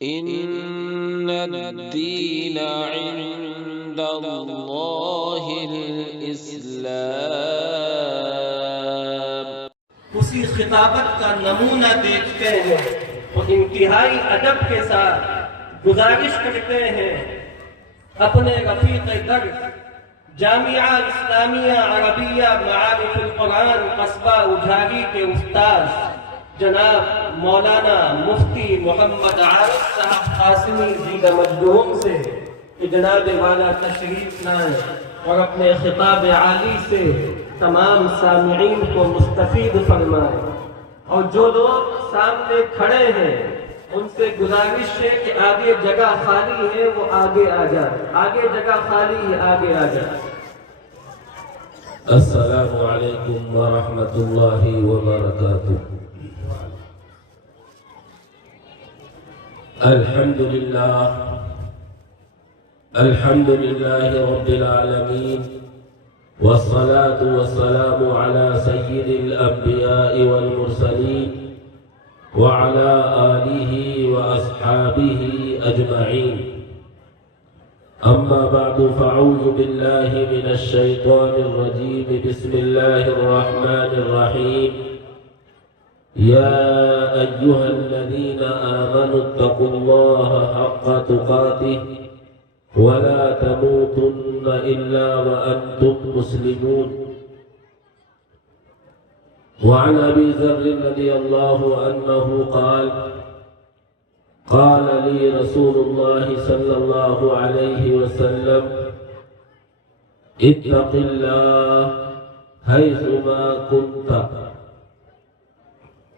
إن الدين عند الله الإسلام۔ اسی خطابت کا نمونہ دیکھتے ہیں تو انتہائی ادب کے ساتھ گزارش کرتے ہیں اپنے رفیق درس جامعہ اسلامیہ عربیہ معارف القرآن قصبہ اجھاری کے استاذ جناب مولانا مفتی محمد عارف صاحب قاسمی زیدہ مجدوم سے کہ جناب والا تشریف لائیں اور اپنے خطاب عالی سے تمام سامعین کو مستفید فرمائیں، اور جو لوگ سامنے کھڑے ہیں ان سے گزارش ہے کہ آگے جگہ خالی ہے وہ آگے آ جائے، آگے جگہ خالی ہے آگے آ جائے۔ السلام علیکم ورحمۃ اللہ وبرکاتہ۔ الحمد للہ رب العالمین والصلاة والسلام على سید الانبیاء والمرسلین وعلى آلہ واصحابہ اجمعین، اما بعد فاعوذ باللہ من الشیطان الرجیم، بسم اللہ الرحمن الرحیم۔ یا ایہا الذین آمنوا اتقوا اللہ حق تقاتہ ولا تموتن الا وانتم مسلمون۔ وعن ابی ذر رضی اللہ عنہ قال قال لي رسول الله صلى الله عليه وسلم اتق الله حيثما كنت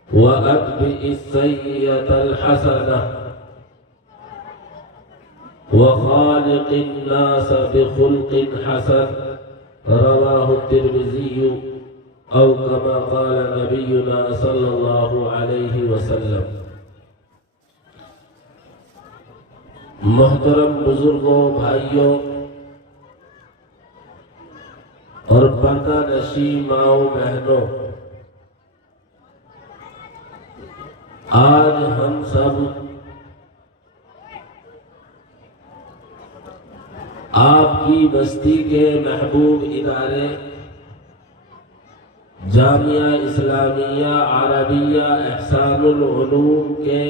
وأتبع السيئة الحسنة وخالق الناس بخلق حسن، رواه الترمذي أو كما قال نبينا صلى الله عليه وسلم۔ محترم بزرگوں، بھائیوں اور پردہ نشین ماؤں بہنوں، آج ہم سب آپ کی بستی کے محبوب ادارے جامعہ اسلامیہ عربیہ احسان العلوم کے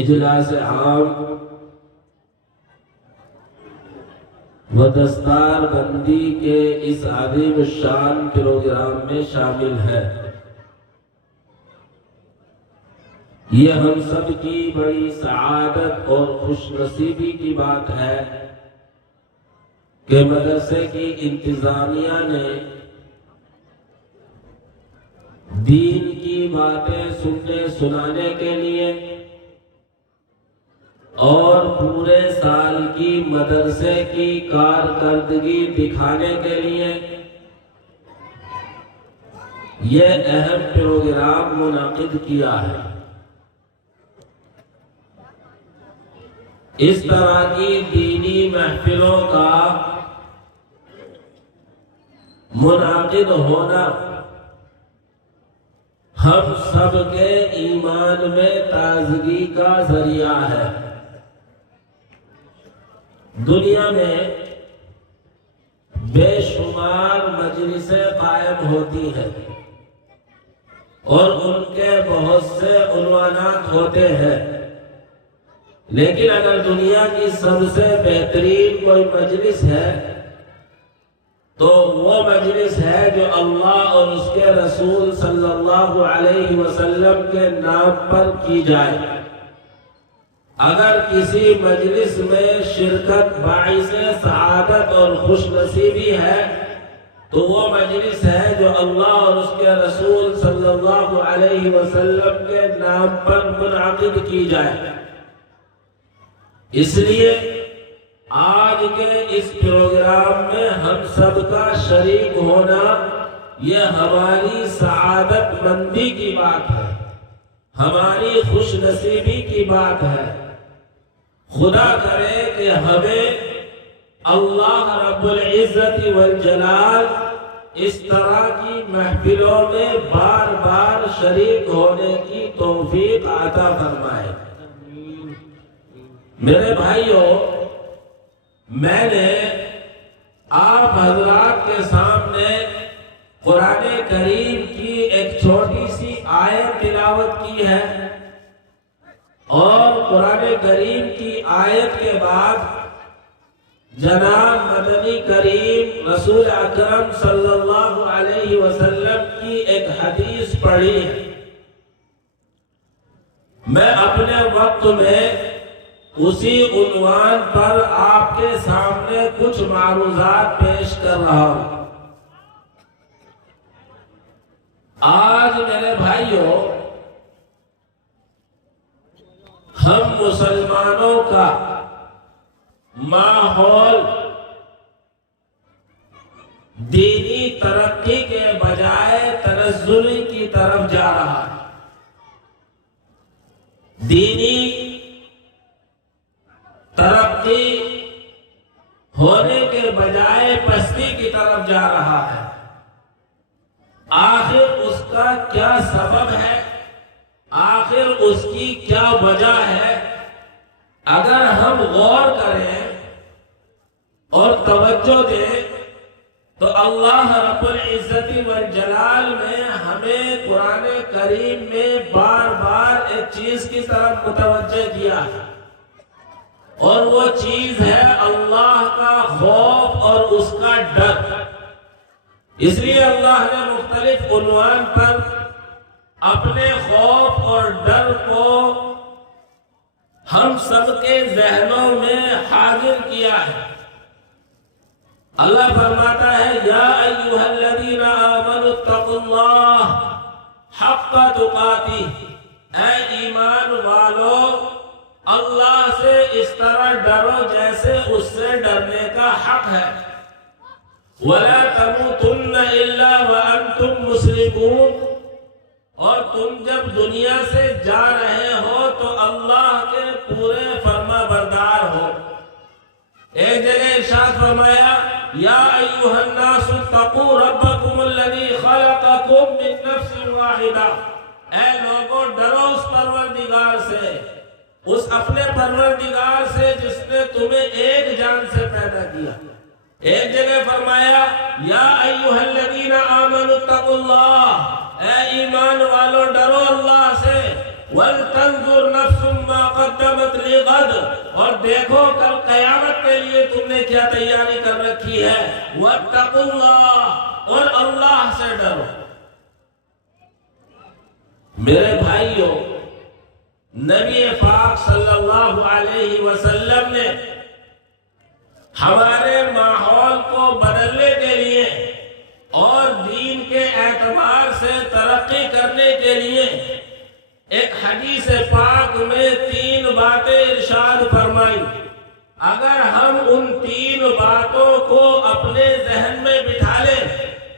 اجلاس عام و دستار بندی کے اس عظیم الشان پروگرام میں شامل ہے۔ یہ ہم سب کی بڑی سعادت اور خوش نصیبی کی بات ہے کہ مدرسے کی انتظامیہ نے دین کی باتیں سننے سنانے کے لیے اور پورے سال کی مدرسے کی کارکردگی دکھانے کے لیے یہ اہم پروگرام منعقد کیا ہے۔ اس طرح کی دینی محفلوں کا منعقد ہونا ہم سب کے ایمان میں تازگی کا ذریعہ ہے۔ دنیا میں بے شمار مجلسیں قائم ہوتی ہیں اور ان کے بہت سے عنوانات ہوتے ہیں، لیکن اگر دنیا کی سب سے بہترین کوئی مجلس ہے تو وہ مجلس ہے جو اللہ اور اس کے رسول صلی اللہ علیہ وسلم کے نام پر کی جائے۔ اگر کسی مجلس میں شرکت باعث سعادت اور خوش نصیبی ہے تو وہ مجلس ہے جو اللہ اور اس کے رسول صلی اللہ علیہ وسلم کے نام پر منعقد کی جائے۔ اس لیے آج کے اس پروگرام میں ہم سب کا شریک ہونا یہ ہماری سعادت مندی کی بات ہے، ہماری خوش نصیبی کی بات ہے۔ خدا کرے کہ ہمیں اللہ رب العزت والجلال اس طرح کی محفلوں میں بار بار شریک ہونے کی توفیق عطا فرمائے۔ میرے بھائیوں، میں نے آپ حضرات کے سامنے قرآن کریم کی ایک چھوٹی سی آیت تلاوت کی ہے، اور قرآن کریم کی آیت کے بعد جناب مدنی کریم رسول اکرم صلی اللہ علیہ وسلم کی ایک حدیث پڑھی ہے۔ میں اپنے وقت میں اسی عنوان پر آپ کے سامنے کچھ معروضات پیش کر رہا ہوں۔ آج میرے بھائیوں، ہم مسلمانوں کا ماحول دینی ترقی کے بجائے تنزلی کی طرف جا رہا ہے۔ دینی ترقی ہونے کے بجائے پستی کی طرف جا رہا ہے۔ آخر اس کا کیا سبب ہے؟ آخر اس کی کیا وجہ ہے؟ اگر ہم غور کریں اور توجہ دیں تو اللہ رب العزت والجلال میں ہمیں قرآن کریم میں بار بار ایک چیز کی طرف متوجہ کیا ہے، اور وہ چیز ہے اللہ کا خوف اور اس کا ڈر۔ اس لیے اللہ نے مختلف عنوان پر اپنے خوف اور ڈر کو ہم سب کے ذہنوں میں حاضر کیا ہے۔ اللہ فرماتا ہے یا ایھا الذین آمنوا اتقوا اللہ حق تقاتہ، اے ایمان والو اللہ سے اس طرح ڈرو جیسے اس سے ڈرنے کا حق ہے۔ وَلَا تَمُوتُنَّ إِلَّا وَأَنْتُمْ مُسْلِمُونَ، اور تم جب دنیا سے جا رہے ہو تو اللہ کے پورے فرما بردار ہو۔ ایک جگہ ارشاد فرمایا یا ایھا الناس اتقوا ربکم الذی خلقکم من نفس واحدہ، اے لوگوں ڈرو اس پروردگار سے، اس اپنے پروردگار سے جس نے تمہیں ایک جان سے پیدا کیا۔ ایک جگہ فرمایا یا ایھا الذین آمنوا اتقوا اللہ، اے ایمان والو ڈرو اللہ سے، وَلْتَنْظُرْ نَفْسٌ مَا قَدَّمَتْ لِغَدٍ، اور دیکھو کل قیامت کے لیے تم نے کیا تیاری کر رکھی ہے۔ وَاتَّقُوا اللَّهَ، اور اللہ سے ڈرو۔ میرے بھائیوں، نبی پاک صلی اللہ علیہ وسلم نے ہمارے ماحول کو بدلنے کے لیے اور دین کے اعتبار سے ترقی کرنے کے لیے ایک حدیث پاک میں 3 باتیں ارشاد فرمائی۔ اگر ہم ان 3 باتوں کو اپنے ذہن میں بٹھا لیں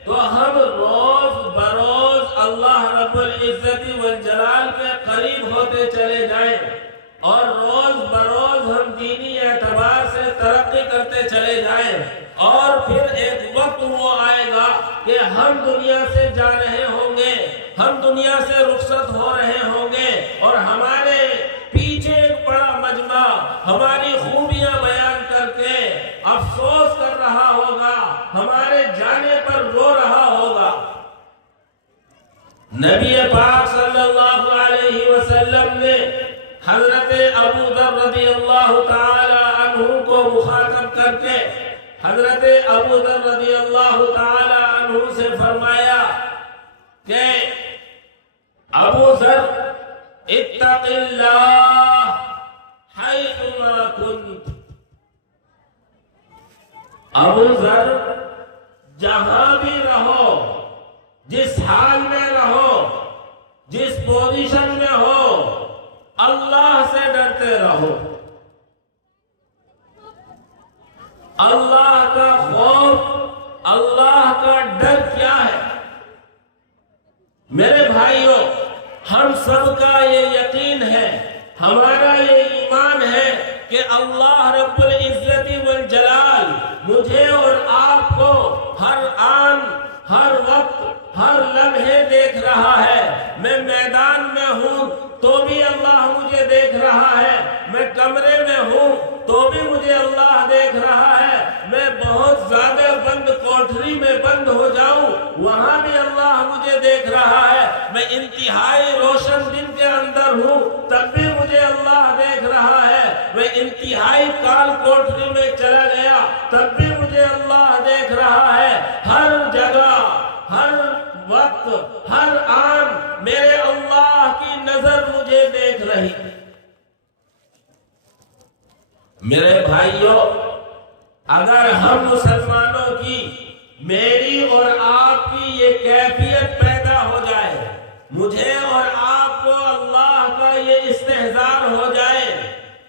تو ہم روز بروز اللہ رب العزت والجلال کے قریب ہوتے چلے جائیں، اور روز بروز ہم دینی اعتبار سے ترقی کرتے چلے جائیں، اور پھر ایک وقت وہ آئے گا کہ ہم دنیا سے جا رہے ہوں گے، ہم دنیا سے رخصت ہو رہے ہوں گے، اور ہمارے پیچھے ایک بڑا مجمع ہماری خوبیاں بیان کر کے افسوس کر رہا ہوگا، ہمارے جانے پر رو رہا ہوگا۔ نبی پاک صلی اللہ علیہ وسلم نے حضرت ابو ذر رضی اللہ تعالی عنہ کو مخاطب کر کے حضرت ابو ذر رضی اللہ تعالی عنہ سے فرمایا کہ ابو ذر اتق اللہ حیثما کنت، ابو ذر جہاں بھی رہو، جس حال میں رہو، جس پوزیشن میں ہو، اللہ سے ڈرتے رہو۔ اللہ کا خوف، اللہ کا ڈر کیا ہے؟ میرے بھائیوں، ہم سب کا یہ یقین ہے، ہمارا یہ ایمان ہے کہ اللہ رب العزت والجلال مجھے اور آپ کو ہر آن ہر وقت ہر لمحے دیکھ رہا ہے. میں میدان میں ہوں تو بھی اللہ مجھے دیکھ رہا ہے. میں کمرے میں ہوں تو بھی مجھے اللہ دیکھ رہا ہے. میں بہت زیادہ بند کوٹھری میں بند ہو جاؤں وہاں بھی اللہ مجھے دیکھ رہا ہے. میں انتہائی روشن دن کے اندر ہوں تب بھی مجھے اللہ دیکھ رہا ہے. میں انتہائی کال کوٹھری میں چلا گیا تب بھی مجھے اللہ دیکھ رہا ہے. ہر جگہ ہر وقت ہر آن میرے اللہ کی نظر مجھے دیکھ رہی. میرے بھائیوں، اگر ہم مسلمانوں کی میری اور آپ کی یہ کیفیت پیدا ہو جائے، مجھے اور آپ کو اللہ کا یہ استحضار ہو جائے،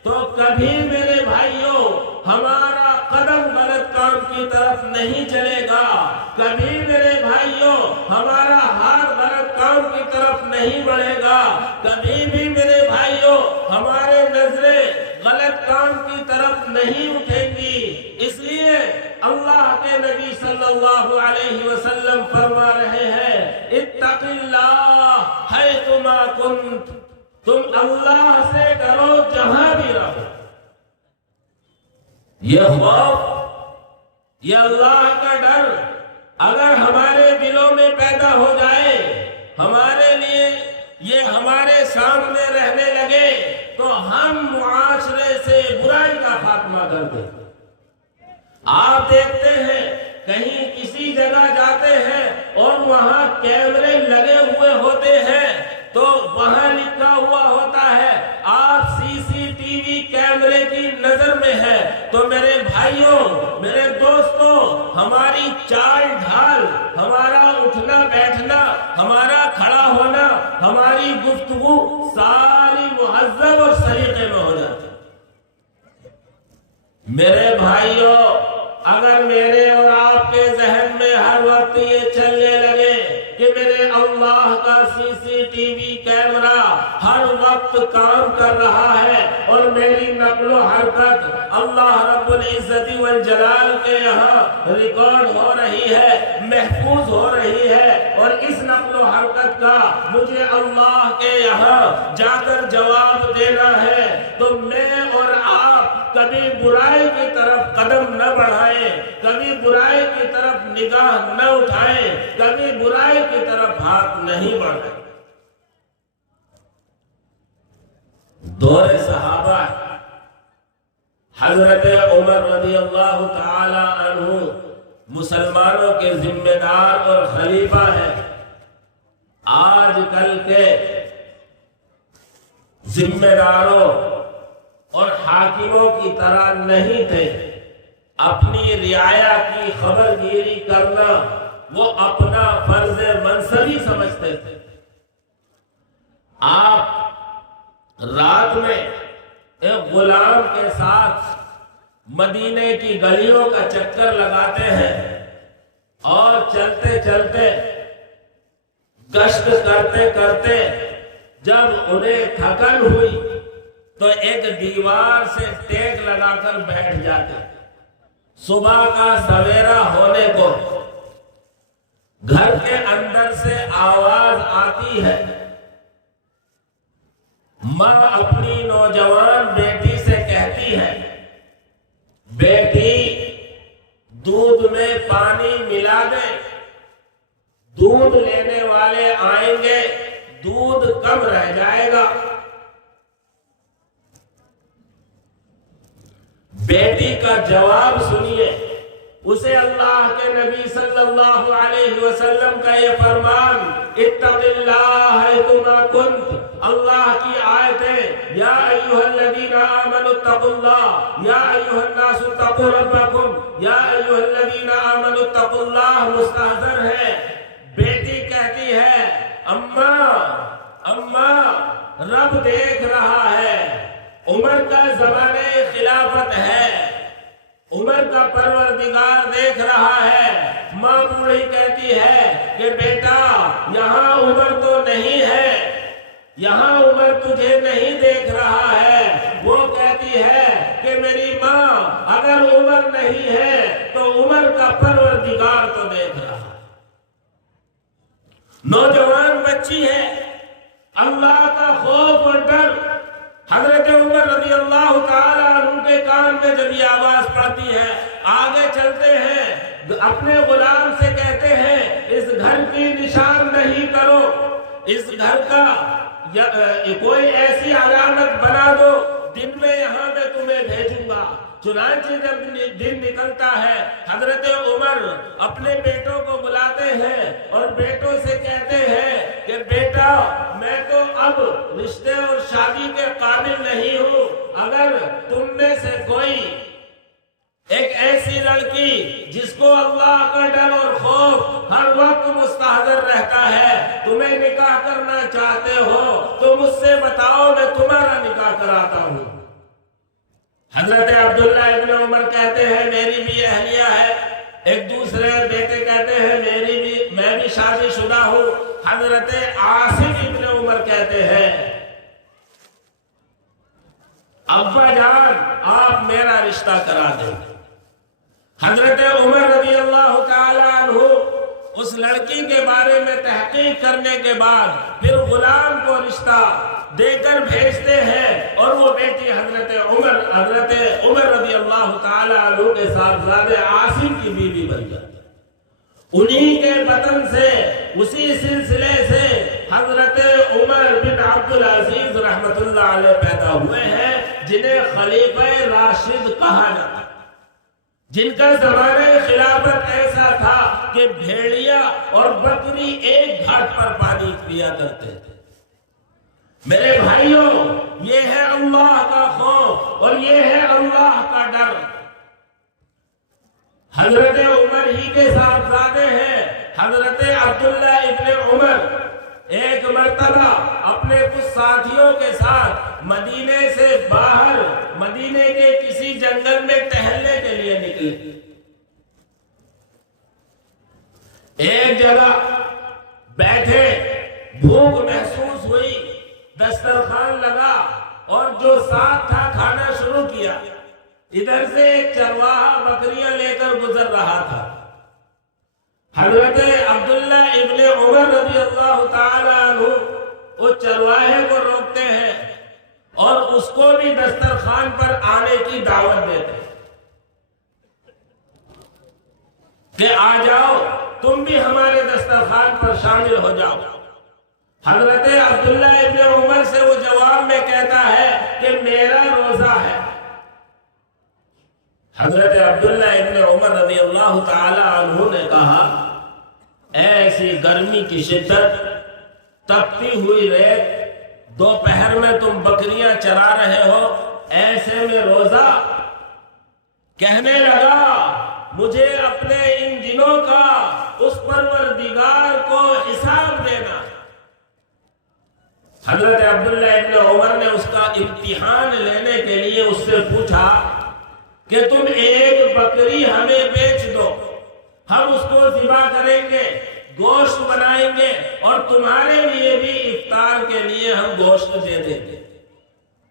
تو کبھی میرے بھائیوں ہمارا قدم غلط کام کی طرف نہیں چلے گا. کبھی میرے بھائیوں ہمارا ہاتھ غلط کام کی طرف نہیں بڑھے گا. کبھی بھی میرے بھائیوں ہمارے نظریں غلط کام کی طرف نہیں اٹھیں گی. اس لیے اللہ کے نبی صلی اللہ علیہ وسلم فرما رہے ہیں اتق اللہ حیثما کنت. تم اللہ سے ڈرو جہاں بھی رہو. یہ خوف، یہ اللہ کا ڈر اگر ہمارے دلوں میں پیدا ہو جائے، ہمارے لیے یہ ہمارے سامنے رہنے لگے، تو ہم معاشرے سے برائی کا خاتمہ کر دیں. آپ دیکھتے ہیں کہیں کسی جگہ جاتے ہیں اور وہاں کیمرے لگے ہوئے ہوتے ہیں تو وہاں لکھا ہوا ہوتا ہے آپ CCTV کیمرے کی نظر میں ہے. تو میرے بھائیوں، میرے دوستوں، ہماری چال ڈھال، ہمارا اٹھنا بیٹھنا، ہمارا کھڑا ہونا، ہماری گفتگو ساری مہذب اور سلیقے میں ہو جاتی. میرے بھائیوں، اگر میرے اور آپ کے ذہن میں ہر وقت یہ چلنے لگے کہ میرے اللہ کا CCTV کیمرہ ہر وقت کام کر رہا ہے اور میری نقل و حرکت اللہ رب العزت والجلال کے یہاں ریکارڈ ہو رہی ہے، محفوظ ہو رہی ہے، اور اس نقل و حرکت کا مجھے اللہ کے یہاں جا کر جواب دینا ہے، تو میں اور آپ کبھی برائی کی طرف قدم نہ بڑھائیں، کبھی برائی کی طرف نگاہ نہ اٹھائیں، کبھی برائی کی طرف ہاتھ نہیں بڑھائیں. دور صحابہ حضرت عمر رضی اللہ تعالی عنہ مسلمانوں کے ذمہ دار اور خلیفہ ہیں. آج کل کے ذمہ داروں اور حاکموں کی طرح نہیں تھے. اپنی رعایا کی خبر گیری کرنا وہ اپنا فرض منصبی سمجھتے تھے. آپ رات میں ایک غلام کے ساتھ مدینے کی گلیوں کا چکر لگاتے ہیں اور چلتے چلتے گشت کرتے کرتے جب انہیں تھکن ہوئی تو ایک دیوار سے ٹیک لگا کر بیٹھ جاتے. صبح کا سویرا ہونے کو گھر کے اندر سے آواز آتی ہے. ماں اپنی نوجوان بیٹی سے کہتی ہے بیٹی دودھ میں پانی ملا دے، دودھ لینے والے آئیں گے، دودھ کم رہ جائے گا. بیٹی کا جواب سنیے. اسے اللہ کے نبی صلی اللہ علیہ وسلم کا یہ فرمان اتق اللہ حیثما کنت، اللہ کی آیتیں یا ایھا الذین آمنوا اتقوا اللہ، یا ایھا الناس اتقوا ربکم، یا ایھا الذین آمنوا اتقوا اللہ مستحضر ہے. بیٹی کہتی ہے اماں رب دیکھ رہا ہے، عمر کا زمانے خلافت ہے، عمر کا پروردگار دیکھ رہا ہے. ماں بوڑھی کہتی ہے کہ بیٹا یہاں عمر تو نہیں ہے، یہاں عمر تجھے نہیں دیکھ رہا ہے. وہ کہتی ہے کہ میری ماں اگر عمر نہیں ہے تو عمر کا پروردگار تو دیکھ رہا ہے. مقام میں جب یہ آواز پڑتی ہے، آگے چلتے ہیں، اپنے غلام سے کہتے ہیں اس گھر کی نشاندہی کرو، اس گھر کا کوئی ایسی علامت بنا دو، دن میں یہاں میں تمہیں بھیجوں گا۔ چنانچہ جب دن نکلتا ہے، حضرت عمر اپنے بیٹوں کو بلاتے ہیں اور بیٹوں سے کہتے ہیں کہ بیٹا میں تو اب رشتے اور شادی کے قابل نہیں ہوں، اگر تم میں سے کوئی ایک ایسی لڑکی جس کو اللہ کا ڈر اور خوف ہر وقت مستحضر رہتا ہے تمہیں نکاح کرنا چاہتے ہو تو مجھ سے بتاؤ، میں تمہارا نکاح کراتا ہوں۔ حضرت عبداللہ ابن عمر کہتے ہیں میری بھی اہلیہ ہے، ایک دوسرے بیٹے کہتے ہیں میں بھی شادی شدہ ہوں۔ حضرت عاصم ابن عمر کہتے ہیں ابا جان آپ میرا رشتہ کرا دیں۔ حضرت عمر رضی اللہ تعالی عنہ اس لڑکی کے بارے میں تحقیق کرنے کے بعد پھر غلام کو رشتہ دے کر بھیجتے ہیں اور وہ بیٹی حضرت عمر رضی اللہ تعالی عنہ کے صاحبزادے عاصم کی بیوی بن جاتی ہے۔ انہی کے بطن سے اسی سلسلے سے حضرت عمر بن عبدالعزیز رحمت اللہ علیہ پیدا ہوئے ہیں، جنہیں خلیفہ راشد کہا جاتا ہے، جن کا زمانہ خلافت ایسا تھا کہ بھیڑیا اور بکری ایک گھاٹ پر پانی پیا کرتے تھے۔ میرے بھائیوں، یہ ہے اللہ کا خوف اور یہ ہے اللہ کا ڈر۔ حضرت عمر ہی کے صاحبزادے ہیں حضرت عبداللہ ابن عمر، ایک مرتبہ اپنے کچھ ساتھیوں کے ساتھ مدینے سے باہر مدینے کے کسی جنگل میں ٹہلنے کے لیے نکلے۔ ایک جگہ بیٹھے، بھوک محسوس ہوئی، دسترخوان لگا اور جو ساتھ تھا کھانا شروع کیا۔ ادھر سے ایک چرواہا بکریاں لے کر گزر رہا تھا۔ حضرت عبداللہ ابن عمر رضی اللہ تعالی عنہ وہ چرواہے کو روکتے ہیں اور اس کو بھی دسترخوان پر آنے کی دعوت دیتے ہیں کہ آ جاؤ، تم بھی ہمارے دسترخوان پر شامل ہو جاؤ۔ حضرت عبداللہ ابن عمر سے وہ جواب میں کہتا ہے کہ میرا روزہ ہے۔ حضرت عبداللہ ابن عمر رضی اللہ تعالی عنہ نے کہا ایسی گرمی کی شدت، تپتی ہوئی ریت، دوپہر میں تم بکریاں چرا رہے ہو، ایسے میں روزہ؟ کہنے لگا مجھے اپنے ان دنوں کا اس پروردگار کو حساب دینا۔ حضرت عبداللہ ابن عمر نے اس کا امتحان لینے کے لیے اس سے پوچھا کہ تم ایک بکری ہمیں بیچ دو، ہم اس کو ذبح کریں گے، گوشت بنائیں گے اور تمہارے لیے بھی افطار کے لیے ہم گوشت دے دیں گے۔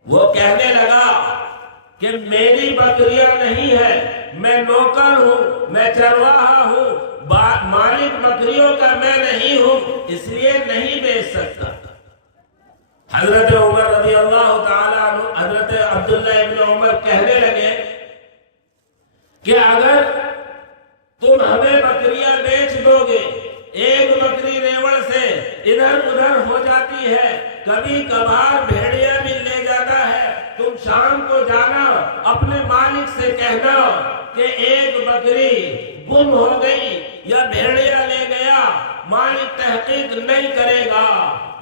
وہ کہنے لگا کہ میری بکریاں نہیں ہے، میں نوکر ہوں، میں چرواہا ہوں، مالک بکریوں کا میں نہیں ہوں، اس لیے نہیں بیچ سکتا۔ حضرت عمر رضی اللہ تعالیٰ عنہ حضرت عبداللہ ابن عمر کہنے لگے کہ اگر تم ہمیں بکریاں بیچ دو گے، ایک بکری ریوڑ سے ادھر ادھر ہو جاتی ہے، کبھی کبھار بھیڑیا بھی لے جاتا ہے، تم شام کو جانا اپنے مالک سے کہنا کہ ایک بکری گم ہو گئی یا بھیڑیا لے گیا، مالک تحقیق نہیں کرے گا۔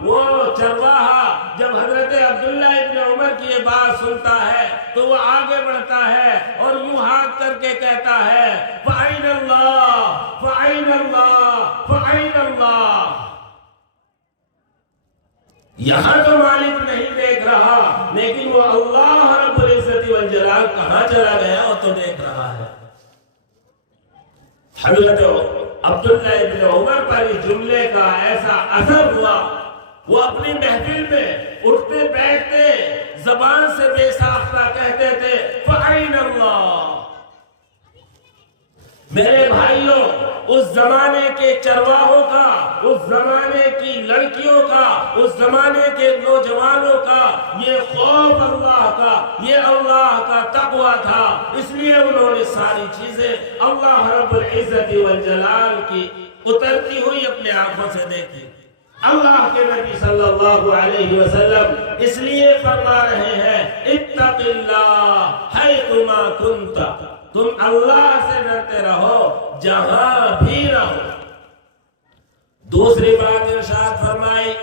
وہ چرواہا جب حضرت عبداللہ ابن عمر کی یہ بات سنتا ہے تو وہ آگے بڑھتا ہے اور یوں ہاتھ کر کے کہتا ہے فَأَيْنَ اللَّهُ فَأَيْنَ اللَّهُ فَأَيْنَ اللَّهُ۔ یہاں تو مالک نہیں دیکھ رہا، لیکن وہ اللہ رب العزت والجلال کہاں چلا گیا وہ تو دیکھ رہا ہے۔ حضرت عبداللہ ابن عمر پر اس جملے کا ایسا اثر ہوا، وہ اپنی محفل میں اٹھتے بیٹھتے زبان سے بے ساختہ کہتے تھے فَأَيْنَ اللَّهُ۔ میرے بھائیوں، اس زمانے کے چرواہوں کا، اس زمانے کی لڑکیوں کا، اس زمانے کے نوجوانوں کا یہ خوف اللہ کا یہ اللہ کا تقوی تھا، اس لیے انہوں نے ساری چیزیں اللہ رب العزت والجلال کی اترتی ہوئی اپنے آنکھوں سے دیکھی۔ اللہ کے نبی صلی اللہ علیہ وسلم اس لیے فرما رہے ہیں اتق اللہ حیثما کنت، تم اللہ سے ڈرتے رہو جہاں بھی رہو۔ دوسری بات ارشاد فرمائی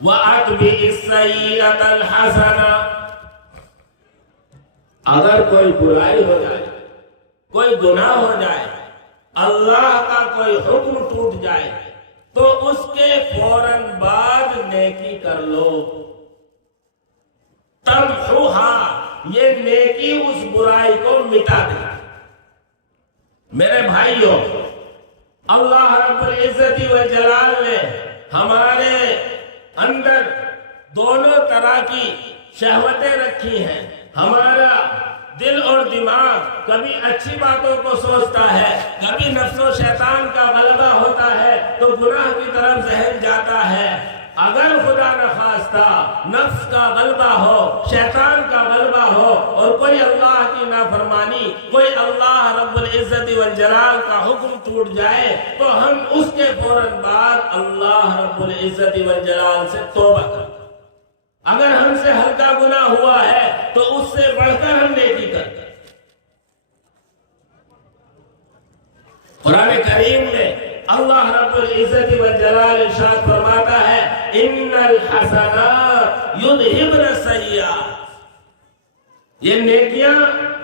وَأَتْبِعِ السَّيِّئَةَ الْحَسَنَةَ، اگر کوئی برائی ہو جائے، کوئی گناہ ہو جائے، اللہ کا کوئی حکم ٹوٹ جائے تو اس کے فوراً بعد نیکی کر لو۔ تمحوها، یہ نیکی اس برائی کو مٹا دے۔ میرے بھائیوں، اللہ رب العزت والجلال نے ہمارے اندر دونوں طرح کی شہوتیں رکھی ہیں۔ ہمارا دل اور دماغ کبھی اچھی باتوں کو سوچتا ہے، کبھی نفس و شیطان کا غلبہ ہوتا ہے تو گناہ کی طرف ذہن جاتا ہے۔ اگر خدا نخواستہ نفس کا غلبہ ہو، شیطان کا غلبہ ہو اور کوئی اللہ کی نافرمانی، کوئی اللہ رب العزت والجلال کا حکم ٹوٹ جائے تو ہم اس کے فوراً بعد اللہ رب العزت والجلال سے توبہ کریں۔ اگر ہم سے ہلکا گناہ ہوا ہے تو اس سے بڑھ کر ہم نیکی کریں۔ قرآن کریم میں اللہ رب العزت والجلال ارشاد فرماتا ہے ان الحسنات یذہبن السیئات، یہ نیکیاں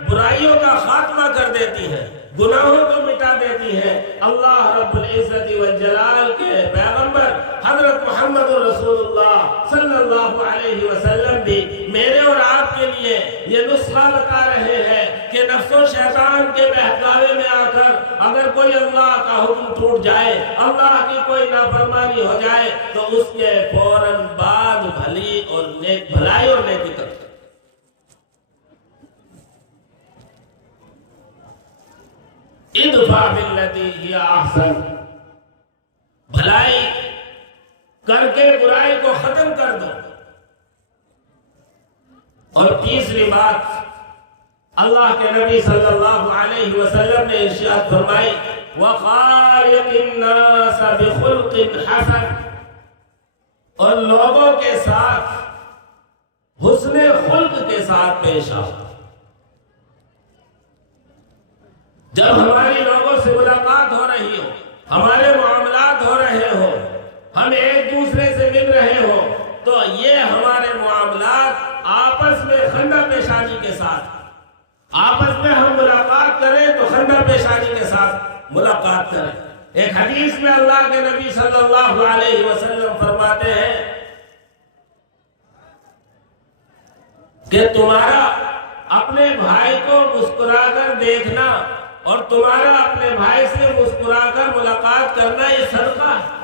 برائیوں کا خاتمہ کر دیتی ہیں، گناہوں کو مٹا دیتی ہیں۔ اللہ رب العزت والجلال کے پیغمبر حضرت محمد رسول اللہ صلی اللہ علیہ وسلم بھی میرے اور آپ کے لیے یہ نسخہ بتا رہے ہیں کہ نفس و شیطان کے بہکاوے میں آ کر اگر کوئی اللہ کا حکم ٹوٹ جائے، اللہ کی کوئی نافرمانی ہو جائے تو اس کے فوراً بعد بھلائی اور نیکی کرو۔ ادفع باللتی ہی احسن، بھلائی کر کے برائی کو ختم کر دو۔ اور تیسری بات اللہ کے نبی صلی اللہ علیہ وسلم نے ارشاد فرمائی وَخَالِقِ النَّاسَ بِخُلْقٍ حَسَنٍ، اور لوگوں کے ساتھ حسن خلق کے ساتھ پیش آؤ۔ جب ہماری لوگوں سے ملاقات ہو رہی ہو، ہمارے معاملات ہو رہے ہو، ہم ایک دوسرے سے مل رہے ہو تو یہ ہمارے معاملات آپس میں خندہ پیشانی کے ساتھ، آپس میں ہم ملاقات کریں تو خندہ پیشانی کے ساتھ ملاقات کریں۔ ایک حدیث میں اللہ کے نبی صلی اللہ علیہ وسلم فرماتے ہیں کہ تمہارا اپنے بھائی کو مسکرا کر دیکھنا اور تمہارا اپنے بھائی سے مسکرا کر ملاقات کرنا یہ صدقہ ہے۔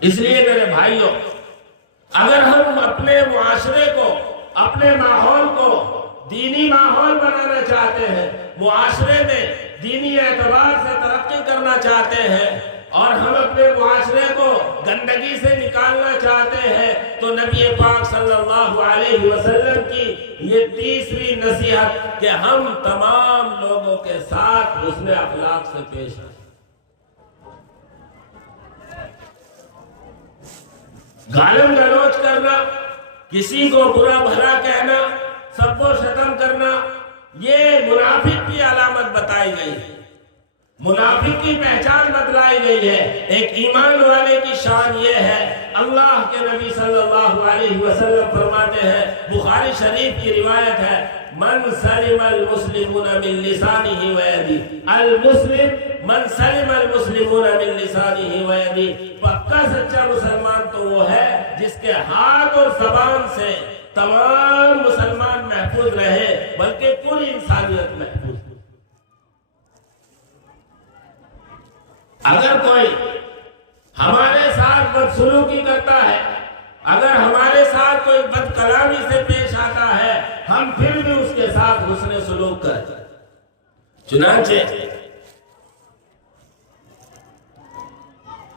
اس لیے میرے بھائیوں، اگر ہم اپنے معاشرے کو، اپنے ماحول کو دینی ماحول بنانا چاہتے ہیں، معاشرے میں دینی اعتبار سے ترقی کرنا چاہتے ہیں اور ہم اپنے معاشرے کو گندگی سے نکالنا چاہتے ہیں تو نبی پاک صلی اللہ علیہ وسلم کی یہ تیسری نصیحت کہ ہم تمام لوگوں کے ساتھ حسن اخلاق سے پیش آئیں۔ گالم گلوچ کرنا، کسی کو برا بھلا کہنا، سب کو شتم کرنا، یہ منافق کی علامت بتائی گئی ہے، منافق کی پہچان بتلائی گئی ہے۔ ایک ایمان والے کی شان یہ ہے، اللہ کے نبی صلی اللہ علیہ وسلم فرماتے ہیں، بخاری شریف کی روایت ہے، من سلم المسلمون من لسانہ ویدہ، المسلم من سلم المسلمون من لسانہ ویدہ، پکا سچا مسلمان تو وہ ہے جس کے ہاتھ اور زبان سے تمام مسلمان محفوظ رہے بلکہ پوری انسانیت محفوظ۔ اگر کوئی ہمارے ساتھ بدسلوکی کرتا ہے، اگر ہمارے ساتھ کوئی بد کلامی سے پیش آتا ہے، ہم پھر بھی اس کے ساتھ حسن سلوک کرتے ہیں۔ چنانچہ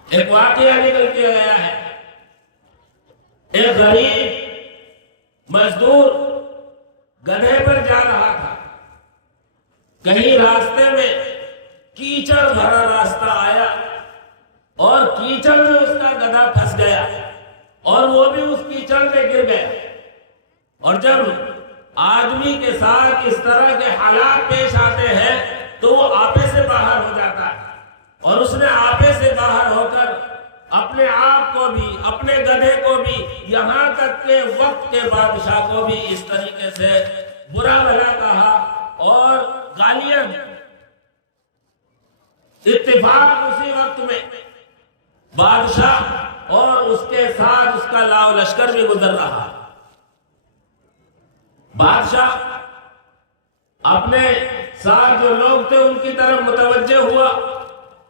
ایک واقعہ نکل کے گیا ہے، ایک غریب مزدور گدھے پر جا رہا تھا، کہیں راستے میں کیچڑ بھرا راستہ آیا اور کیچڑ میں اس کا گدھا پھنس گیا اور وہ بھی اس کیچڑ میں گر گیا۔ اور جب آدمی کے ساتھ اس طرح کے حالات پیش آتے ہیں تو وہ آپے سے باہر ہو جاتا ہے، اور اس نے آپے سے باہر ہو کر اپنے آپ کو بھی، اپنے گدھے کو بھی، یہاں تک کہ وقت کے بادشاہ کو بھی اس طریقے سے برا بھلا کہا اور گالیاں دی۔ اتفاق اسی وقت میں بادشاہ اور اس کے ساتھ اس کا لاؤ لشکر بھی گزر رہا۔ بادشاہ اپنے ساتھ جو لوگ تھے ان کی طرف متوجہ ہوا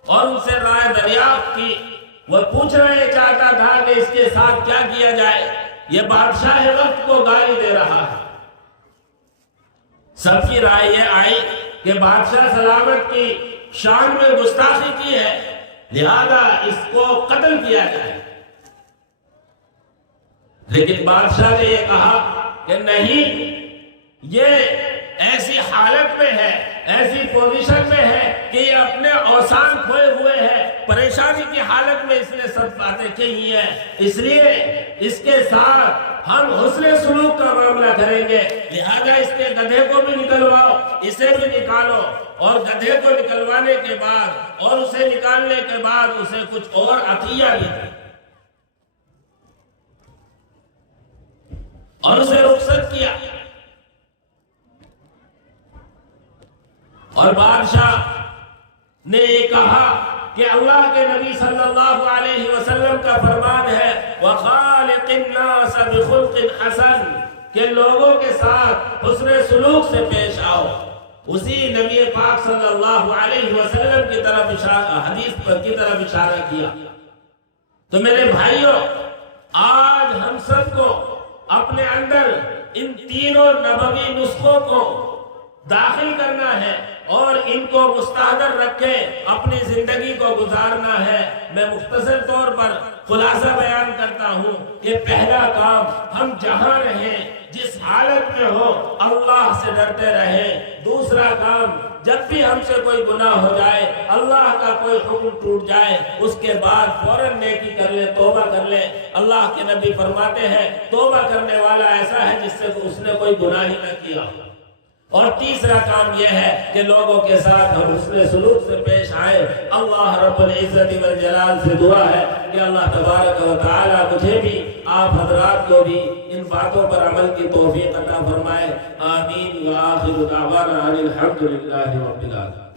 اور ان سے رائے دریافت کی۔ وہ پوچھنا یہ چاہتا تھا کہ اس کے ساتھ کیا کیا جائے، یہ بادشاہ وقت کو گالی دے رہا ہے۔ سب کی رائے یہ آئی کہ بادشاہ سلامت کی شان میں گستاخی کی ہے، لہذا اس کو قتل کیا جائے۔ لیکن بادشاہ نے یہ کہا کہ نہیں، یہ ایسی حالت میں ہے، ایسی پوزیشن میں ہے کہ یہ اپنے اوسان کھوئے ہوئے ہے، پریشانی کی حالت میں اس نے سب باتیں کہی ہیں، اس لیے اس کے ساتھ ہم حسن سلوک کا معاملہ کریں گے، لہذا اس کے گدھے کو بھی نکلواؤ، اسے بھی نکالو، اور گدھے کو نکلوانے کے بعد اور اسے نکالنے کے بعد اسے کچھ اور عطیہ بھی دے اور اسے رخصت کیا۔ اور بادشاہ نے یہ کہا کہ اللہ کے نبی صلی اللہ علیہ وسلم کا فرمان ہے وَخَالِقِ النَّاسَ بِخُلْقٍ حَسَنٍ کہ لوگوں کے ساتھ حسن سلوک سے پیش آؤ۔ اسی نبی پاک صلی اللہ علیہ وسلم کی طرف اشارہ، حدیث پر کی طرف اشارہ کیا۔ تو میرے بھائیوں، آج ہم سب کو اپنے اندر ان تینوں نبوی نسخوں کو داخل کرنا ہے اور ان کو مستحضر رکھے اپنی زندگی کو گزارنا ہے۔ میں مختصر طور پر خلاصہ بیان کرتا ہوں کہ پہلا کام، ہم جہاں رہیں، جس حالت میں ہو، اللہ سے ڈرتے رہیں۔ دوسرا کام، جب بھی ہم سے کوئی گناہ ہو جائے، اللہ کا کوئی حکم ٹوٹ جائے، اس کے بعد فوراً نیکی کر لیں، توبہ کر لیں۔ اللہ کے نبی فرماتے ہیں توبہ کرنے والا ایسا ہے جس سے اس نے کوئی گناہ ہی نہ کیا۔ اور تیسرا کام یہ ہے کہ لوگوں کے ساتھ ہم حسن سلوک سے پیش آئیں۔ اللہ رب العزت والجلال سے دعا ہے کہ اللہ تبارک و تعالی مجھے بھی، آپ حضرات کو بھی ان باتوں پر عمل کی توفیق عطا فرمائے۔ آمین۔ وآخر دعوانا ان الحمد للہ رب العالمین۔